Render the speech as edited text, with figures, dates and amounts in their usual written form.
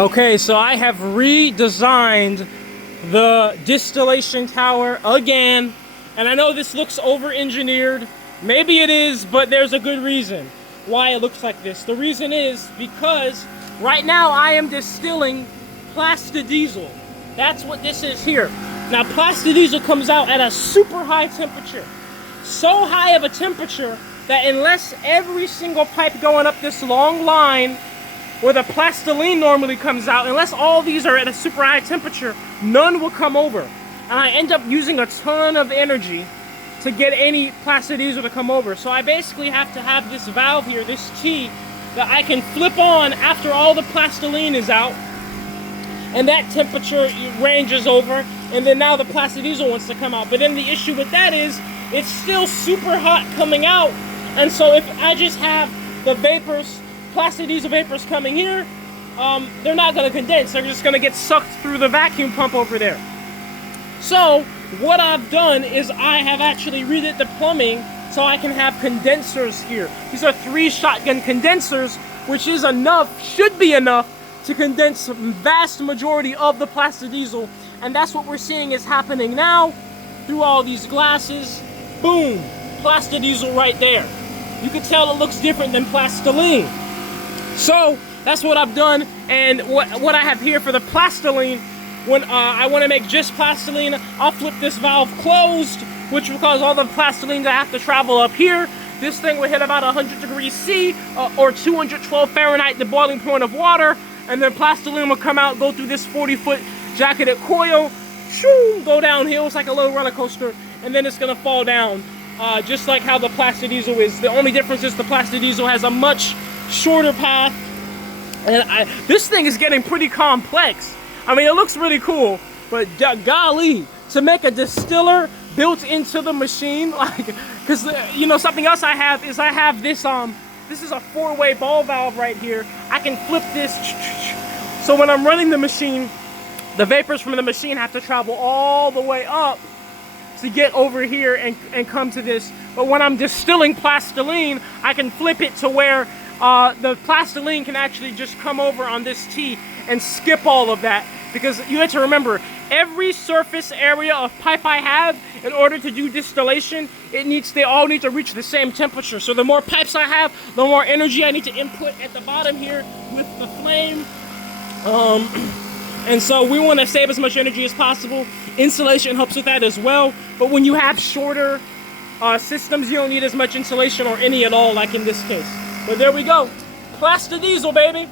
Okay, so I have redesigned the distillation tower again, and I know this looks over-engineered. Maybe it is, but there's a good reason why it looks like this. The reason is because right now I am distilling plastidisel. That's what this is here. Now, plastidisel comes out at a super high temperature. So high of a temperature that unless every single pipe going up this long line where the plastiline normally comes out, unless all these are at a super high temperature, none will come over. And I end up using a ton of energy to get any plastidisel to come over. So I basically have to have this valve here, this T, that I can flip on after all the plastiline is out, and that temperature ranges over, and then now the plastidisel wants to come out. But then the issue with that is, it's still super hot coming out, and so if I just have the vapors, plastidisel vapors coming here, they're not going to condense. They're just going to get sucked through the vacuum pump over there. So what I've done is I have actually redid the plumbing so I can have condensers here. These are 3 shotgun condensers, which is enough, should be enough, to condense the vast majority of the plastidisel. And that's what we're seeing is happening now through all these glasses. Boom, plastidisel right there. You can tell it looks different than plastiline. So that's what I've done, and what I have here for the plastiline, when I want to make just plastiline, I'll flip this valve closed, which will cause all the plastiline to have to travel up here. This thing will hit about 100 degrees C or 212 Fahrenheit, the boiling point of water, and then plastiline will come out, go through this 40-foot jacketed coil, shoo, go downhill. It's like a little roller coaster, and then it's going to fall down, just like how the plastidisel is. The only difference is the plastidisel has a much shorter path, and this thing is getting pretty complex. I mean, it looks really cool, but golly, to make a distiller built into the machine, like, because you know, something else I have is I have this this is a 4-way ball valve right here. I can flip this, so when I'm running the machine, the vapors from the machine have to travel all the way up to get over here and come to this. But when I'm distilling plastiline, I can flip it to where the plastiline can actually just come over on this T and skip all of that, because you have to remember, every surface area of pipe I have, in order to do distillation, they all need to reach the same temperature. So the more pipes I have, the more energy I need to input at the bottom here with the flame. And so we want to save as much energy as possible. Insulation helps with that as well. But when you have shorter systems, you don't need as much insulation or any at all, like in this case. But there we go. Plastidisel, baby.